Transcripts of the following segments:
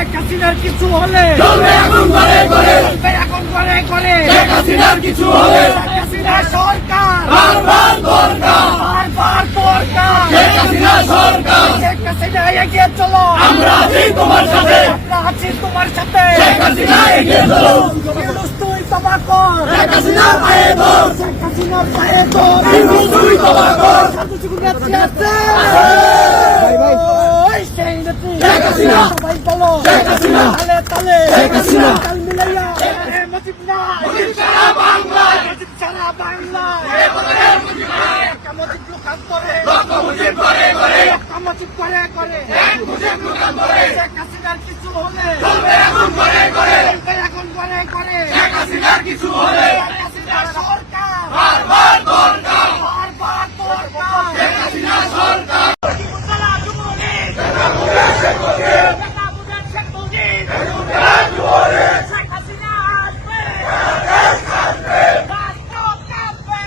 শেখ হাসিনার কিছু হলে চলবে এখন করে করে, চলবে এখন করে করে। শেখ হাসিনার কিছু হলে শেখ হাসিনার সরকার বারবার দরকার, বারবার দরকার। শেখ হাসিনা সরকার। শেখ হাসিনা এগিয়ে চলো, আমরা আছি তোমার সাথে, আমরা আছি তোমার সাথে। শেখ হাসিনা এগিয়ে চলো, ইউনূস তুই তবা কর, শেখ হাসিনা পায়ে ধর, শেখ হাসিনার পায়ে ধর। ইউনূস তুই তবা কর। সাধুচুকু নেত্রী আছে, ওই সেই নেত্রী। শেখ হাসিনা, সবাই বলো শেখ হাসিনা, তালে তালে শেখ হাসিনা। তাল মিলাইয়া এ মুজিব নাই, মুজিব সারা বাংলায়, মুজিব সারা বাংলায়। এ বদলের মুজিব নাই, একটা মুজিব লোকান্তরে, লক্ষ মুজিব করে করে, একটা মুজিব করে করে। এক মুজিব লুকান্তরে, শেখ হাসিনার কিছু হলে চলবে এখন করে করে, চলবে এখন করে করে। শেখ হাসিনার কিছু হলে শেখ হাসিনার সরকার বারবার দরকার, বারবার দরকার। শেখ হাসিনা সরকার। উপজেলা যুবলীগ, শেখ মুজিব, শেখ হাসিনা আসবে, রাষ্ট্র কাঁপবে।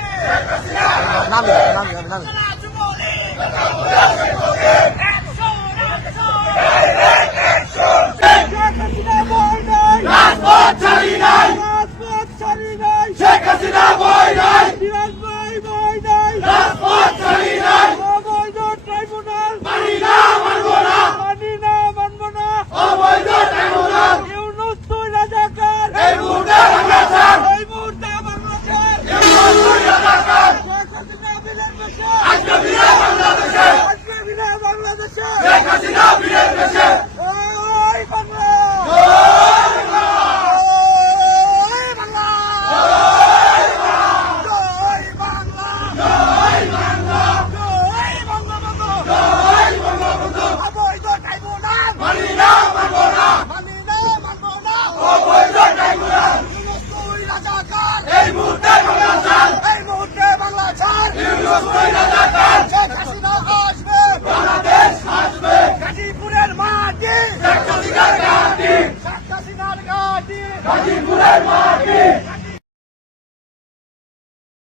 উপজেলা যুবলীগ, অ্যাকশন। শেখ হাসিনা ভয় নাই, রাজপথ ছাড়ি নাই, রাজপথ ছাড়ি নাই। শেখ হাসিনা ভয় নাই, বিরাজ ভাই ভয় নাই, রাজপথ ছাড়ি নাই, অবৈধ ট্রাইব্যুনাল মানি না মানবো না, মানি না মানব না। অবৈধ ট্রাইব্যুনাল, ইউনূস তুই রাজাকার, এই মুহূর্তে বাংলা ছাড়, এই মুহূর্তে বাংলাদেশ। ইউনূস তুই রাজাকার, শেখ হাসিনা বীরের বেশে, আজকে বীরে বাংলাদেশে, আজকে বীরের বাংলাদেশে। শেখ হাসিনা বীরের দেশে, ওই বাংলা, জয় বাংলা, ওই বাংলা, জয় বাংলা, জয় বাংলা, জয় বঙ্গবন্ধু। জয় বঙ্গবন্ধু, অবৈধ ট্রাইব্যুনাল মানি না মানবো না, মানি না মানব না। অবৈধ ট্রাইব্যুনাল, ইউনূস তুই রাজাকার, এই মুহূর্তে বাংলা ছাড়, এই মুহূর্তে বাংলা ছাড়। ইউনূস তুই রাজাকার, শেখ হাসিনা আসবে, বাংলাদেশ আসবে, গাজীপুরের মাটি, শেখ হাসিনার ঘাঁটি, শেখ হাসিনার ঘাঁটি। গাজীপুরের মাটি,